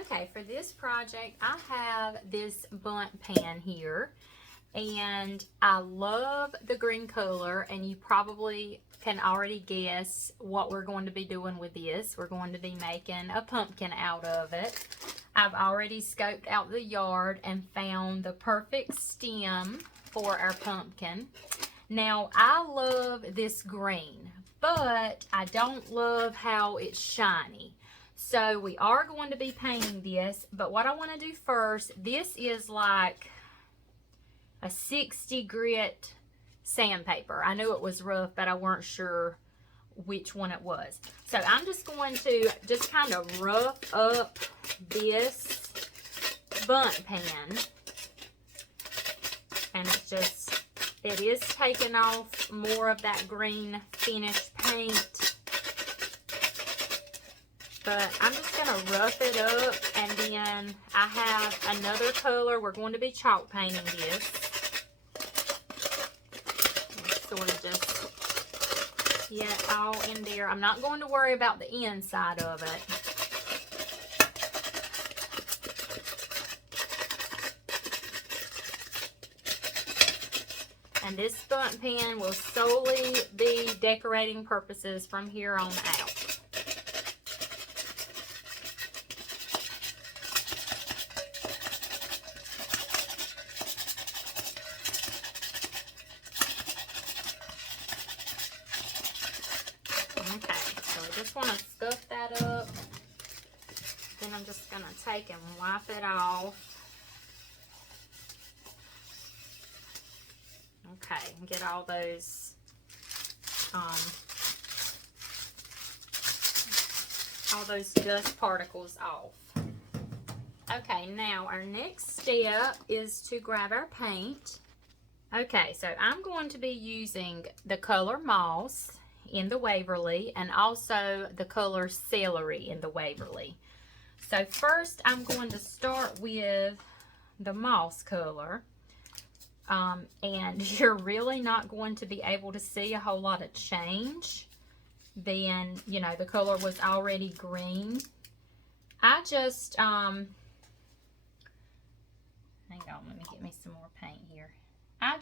Okay, for this project, I have this Bundt pan here, and I love the green color, and you probably can already guess what we're going to be doing with this. We're going to be making a pumpkin out of it. I've already scoped out the yard and found the perfect stem for our pumpkin. Now, I love this green, but I don't love how it's shiny. So we are going to be painting this, but what I want to do first, this is like a 60 grit sandpaper. I knew it was rough, but I weren't sure which one it was. So I'm just going to just kind of rough up this Bundt pan. And it is taking off more of that green finish paint. But I'm just going to rough it up, and then I have another color. We're going to be chalk painting this. Sort of just get it all in there. I'm not going to worry about the inside of it. And this Bundt pan will solely be decorating purposes from here on out. Okay, so I just want to scuff that up. Then I'm just going to take and wipe it off. Okay, and get all those dust particles off. Okay, now our next step is to grab our paint. Okay, so I'm going to be using the color Moss in the Waverly and also the color Celery in the Waverly. So first I'm going to start with the Moss color. And you're really not going to be able to see a whole lot of change. Then, you know, the color was already green. I just, hang on, let me get me some more paint here. I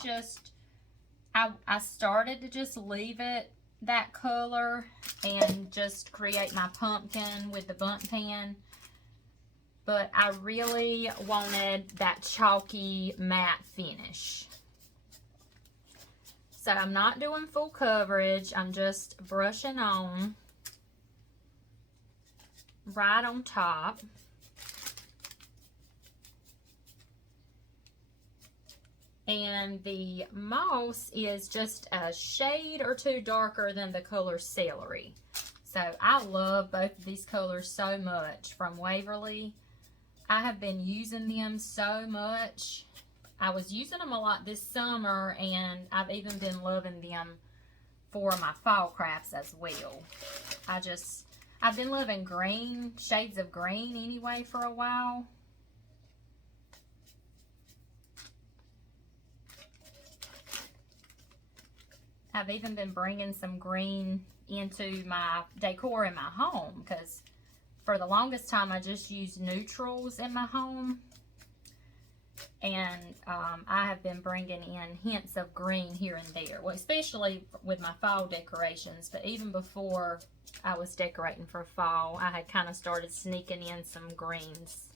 started to just leave it that color and just create my pumpkin with the Bundt pan. But I really wanted that chalky matte finish. So I'm not doing full coverage. I'm just brushing on right on top. And the Moss is just a shade or two darker than the color Celery. So I love both of these colors so much from Waverly. I have been using them so much. I was using them a lot this summer, and I've even been loving them for my fall crafts as well. I've been loving green, shades of green anyway for a while. I've even been bringing some green into my decor in my home, because for the longest time, I just used neutrals in my home. And I have been bringing in hints of green here and there. Well, especially with my fall decorations. But even before I was decorating for fall, I had kind of started sneaking in some greens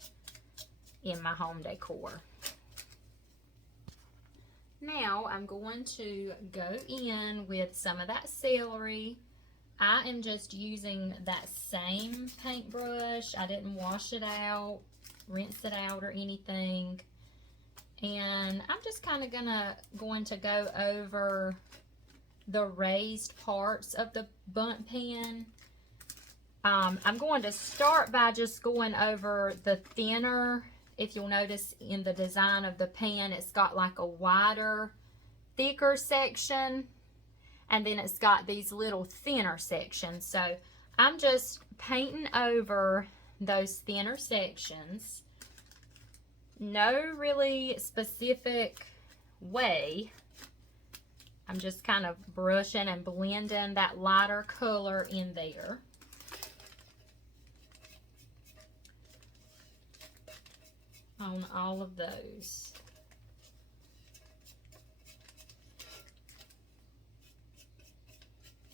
in my home decor. Now, I'm going to go in with some of that celery. I am just using that same paintbrush. I didn't wash it out, rinse it out or anything. And I'm just kind of going to go over the raised parts of the Bundt pan. I'm going to start by just going over the thinner. If you'll notice in the design of the pan, it's got like a wider, thicker section. And then it's got these little thinner sections. So I'm just painting over those thinner sections. No really specific way. I'm just kind of brushing and blending that lighter color in there. on all of those.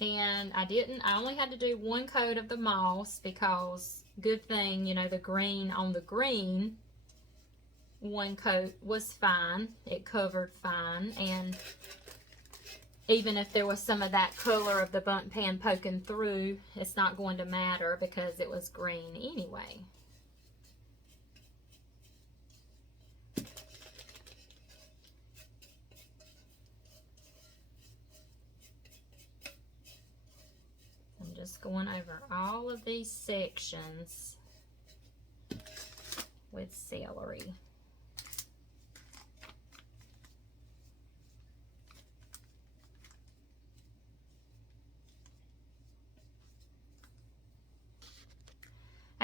And I only had to do one coat of the moss because, good thing, you know, the green on the green, one coat was fine. It covered fine. And even if there was some of that color of the Bundt Pan poking through, it's not going to matter because it was green anyway. I'm just going over all of these sections with celery.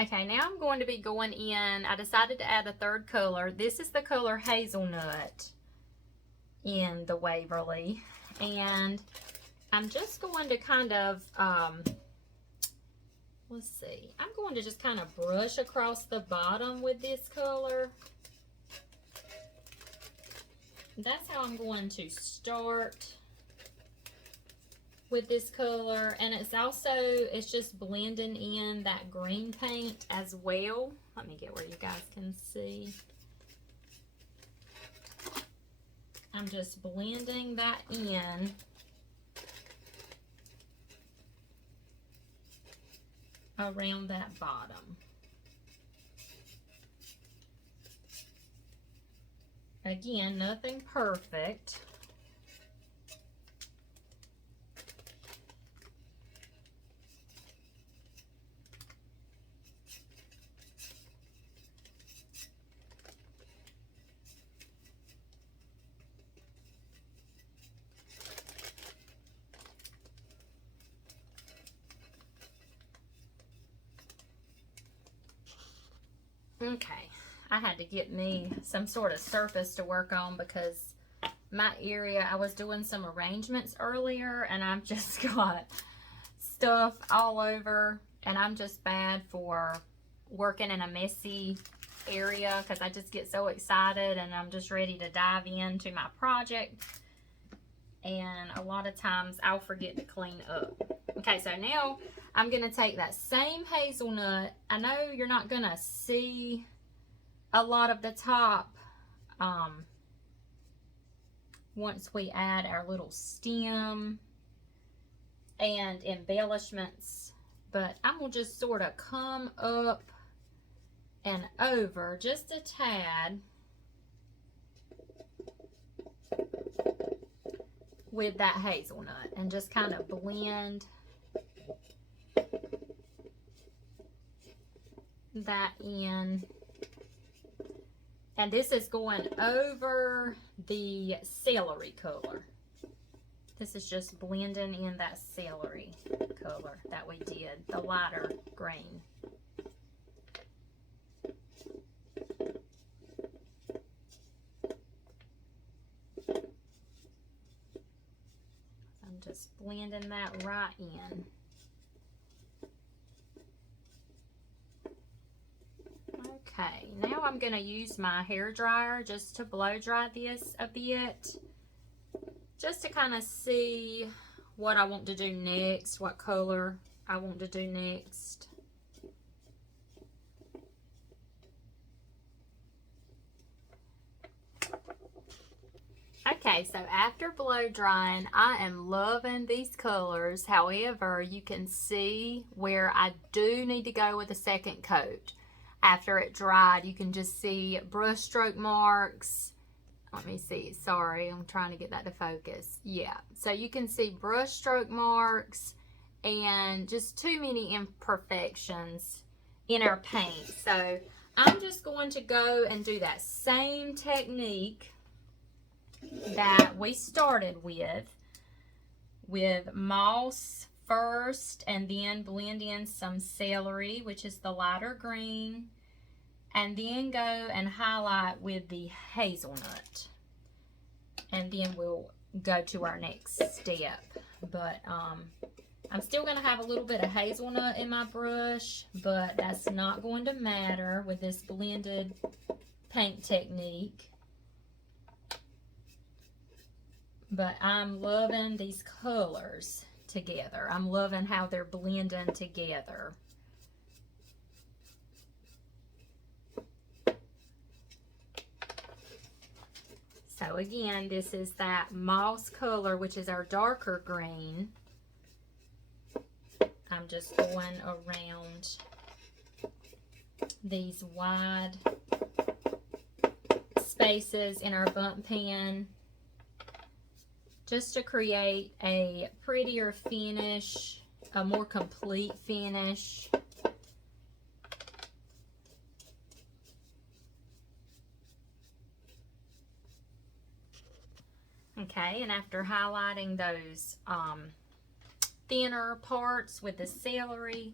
Okay, now I'm going to be going in. I decided to add a third color. This is the color Hazelnut in the Waverly. And I'm just going to kind of, let's see. I'm going to just kind of brush across the bottom with this color. That's how I'm going to start with this color. And it's just blending in that green paint as well. Let me get where you guys can see. I'm just blending that in around that bottom. Again, nothing perfect. Okay, I had to get me some sort of surface to work on because my area, I was doing some arrangements earlier and I've just got stuff all over, and I'm just bad for working in a messy area because I just get so excited and I'm just ready to dive into my project, and a lot of times I'll forget to clean up. Okay, so now I'm going to take that same hazelnut. I know you're not going to see a lot of the top once we add our little stem and embellishments, but I'm going to just sort of come up and over just a tad with that hazelnut and just kind of blend that in. And this is going over the celery color. This is just blending in that celery color that we did, the lighter green. I'm just blending that right in. Okay, now I'm going to use my hair dryer just to blow dry this a bit, just to kind of see what I want to do next, what color I want to do next. Okay, so after blow drying, I am loving these colors. However, you can see where I do need to go with a second coat. After it dried, you can just see brush stroke marks. Let me see. Sorry, I'm trying to get that to focus. Yeah, so you can see brush stroke marks and just too many imperfections in our paint. So I'm just going to go and do that same technique that we started with moss first, and then blend in some celery, which is the lighter green, and then go and highlight with the hazelnut, and then we'll go to our next step. But I'm still going to have a little bit of hazelnut in my brush, but that's not going to matter with this blended paint technique. But I'm loving these colors together. I'm loving how they're blending together. So again, this is that moss color, which is our darker green. I'm just going around these wide spaces in our Bundt pan just to create a prettier finish, a more complete finish. Okay, and after highlighting those thinner parts with the celery,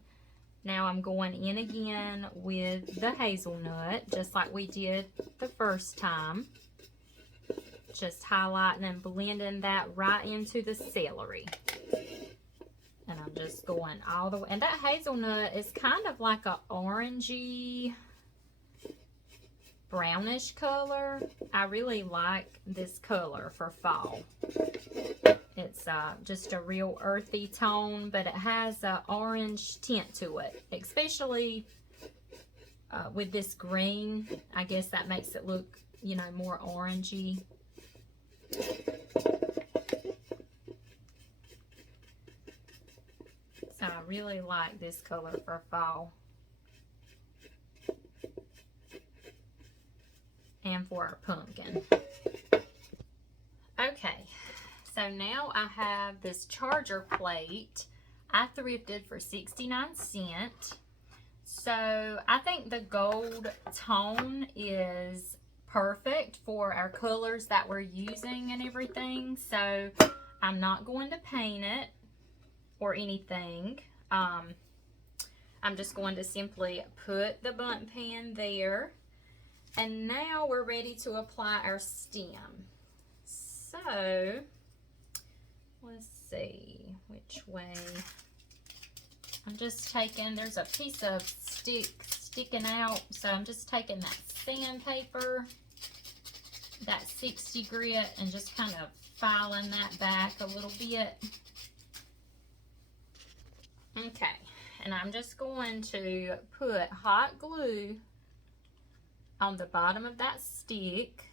now I'm going in again with the hazelnut, just like we did the first time. Just highlighting and blending that right into the celery. And I'm just going all the way. And that hazelnut is kind of like a orangey, brownish color. I really like this color for fall. It's just a real earthy tone, but it has an orange tint to it, especially with this green. I guess that makes it look, you know, more orangey. So I really like this color for fall and for our pumpkin. Okay, so now I have this charger plate I thrifted for 69¢. So I think the gold tone is perfect for our colors that we're using and everything. So I'm not going to paint it or anything. I'm just going to simply put the Bundt pan there. And now we're ready to apply our stem. So let's see which way. I'm just taking, there's a piece of stick sticking out, so I'm just taking that sandpaper, that 60 grit, and just kind of filing that back a little bit. Okay, and I'm just going to put hot glue on the bottom of that stick,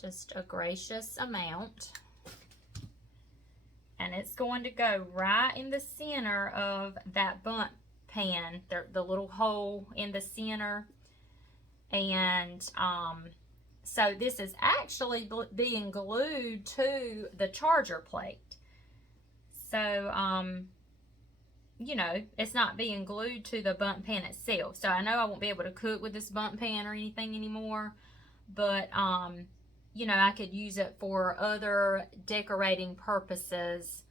just a gracious amount. And it's going to go right in the center of that Bundt pan, the little hole in the center. And so this is actually being glued to the charger plate. So, you know, it's not being glued to the Bundt pan itself. So I know I won't be able to cook with this Bundt pan or anything anymore. But, you know, I could use it for other decorating purposes.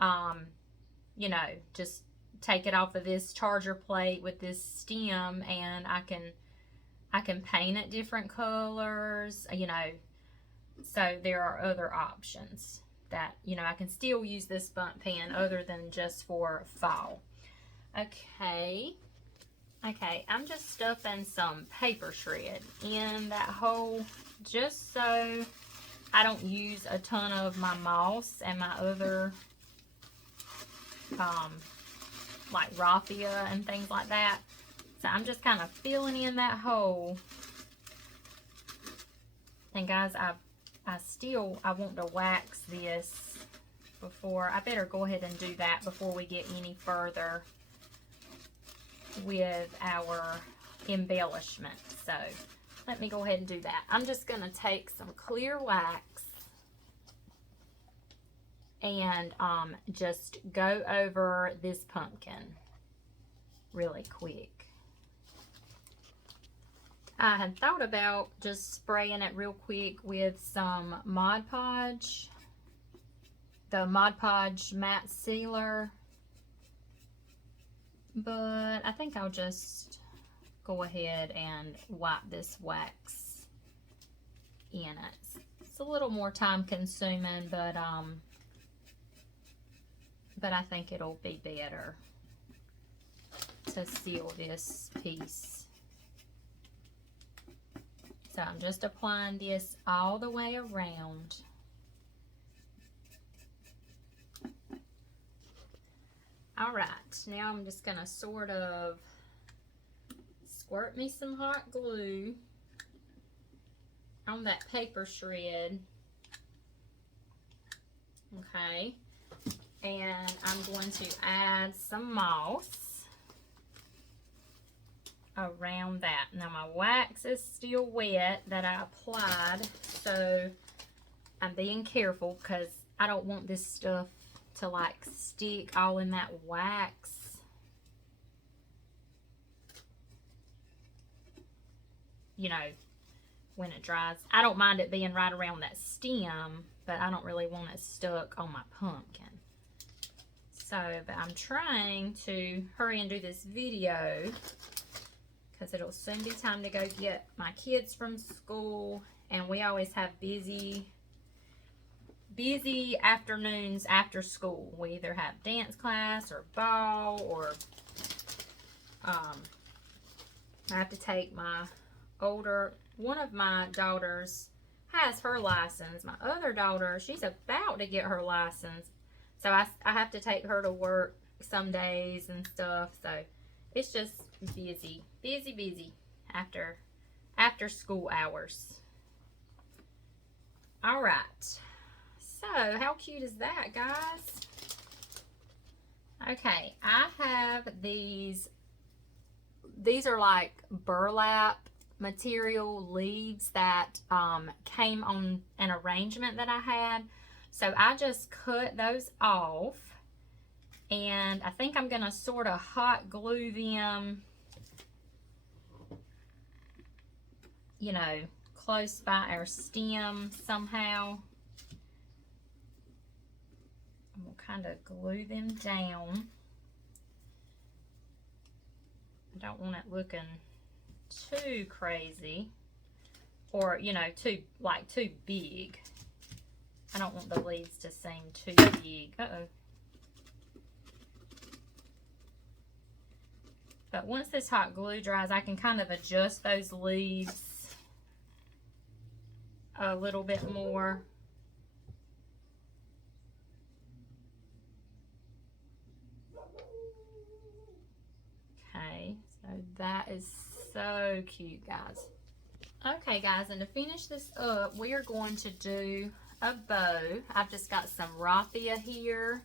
You know, just take it off of this charger plate with this stem, and I can paint it different colors, you know. So there are other options that, you know, I can still use this Bundt pan other than just for fall. Okay, I'm just stuffing some paper shred in that hole just so I don't use a ton of my moss and my other like raffia and things like that. So I'm just kind of filling in that hole. And guys, I want to wax this before. I better go ahead and do that before we get any further with our embellishment. So let me go ahead and do that. I'm just going to take some clear wax and just go over this pumpkin really quick. I had thought about just spraying it real quick with some Mod Podge, the Mod Podge matte sealer, but I think I'll just go ahead and wipe this wax in it. It's a little more time consuming, but I think it'll be better to seal this piece. So I'm just applying this all the way around. All right, now I'm just gonna sort of squirt me some hot glue on that paper shred. Okay, and I'm going to add some moss around that. Now my wax is still wet that I applied, so I'm being careful because I don't want this stuff to like stick all in that wax. You know, when it dries. I don't mind it being right around that stem, but I don't really want it stuck on my pumpkin. So, but I'm trying to hurry and do this video because it'll soon be time to go get my kids from school, and we always have busy afternoons after school. We either have dance class or ball, or I have to take my one of my daughters has her license. My other daughter, she's about to get her license, so I have to take her to work some days and stuff. So it's just busy after school hours. All right. So, how cute is that, guys? Okay, I have these. These are like burlap material leaves that came on an arrangement that I had. So, I just cut those off. And I think I'm going to sort of hot glue them, you know, close by our stem somehow. We'll kind of glue them down. I don't want it looking too crazy, or you know, too big. I don't want the leaves to seem too big. But once this hot glue dries, I can kind of adjust those leaves a little bit more. Okay, so that is so cute, guys. Okay, guys, and to finish this up, we are going to do a bow. I've just got some raffia here,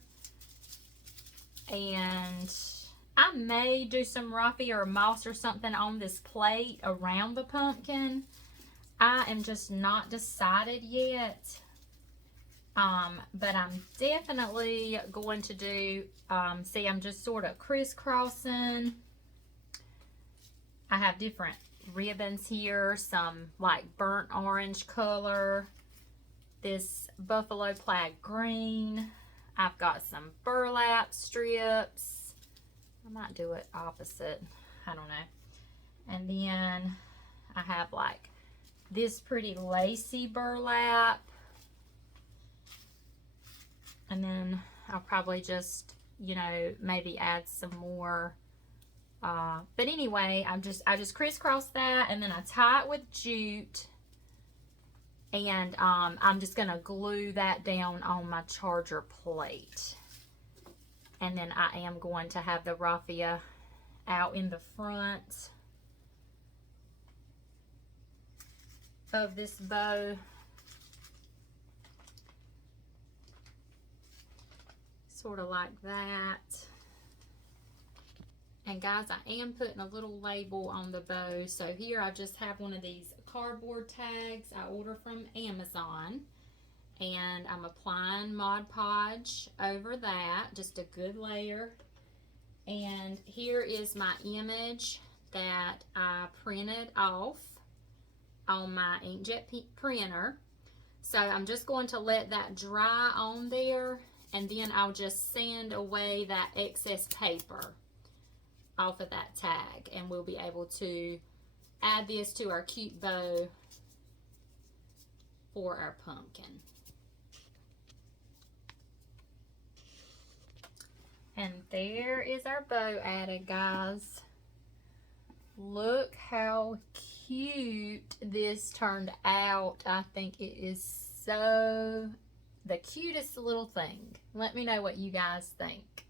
and I may do some raffia or moss or something on this plate around the pumpkin. I am just not decided yet. But I'm definitely going to do, see, I'm just sort of crisscrossing. I have different ribbons here, some like burnt orange color, this buffalo plaid green. I've got some burlap strips. I might do it opposite, I don't know. And then I have like this pretty lacy burlap. And then I'll probably just, you know, maybe add some more. But anyway, I just crisscross that, and then I tie it with jute. And I'm just going to glue that down on my charger plate. And then I am going to have the raffia out in the front of this bow. Sort of like that. And guys, I am putting a little label on the bow. So here I just have one of these cardboard tags I order from Amazon. And I'm applying Mod Podge over that, just a good layer. And here is my image that I printed off on my inkjet printer. So I'm just going to let that dry on there, and then I'll just sand away that excess paper off of that tag, and we'll be able to add this to our cute bow for our pumpkin. And there is our bow added, guys. Look how cute this turned out. I think it is so the cutest little thing. Let me know what you guys think.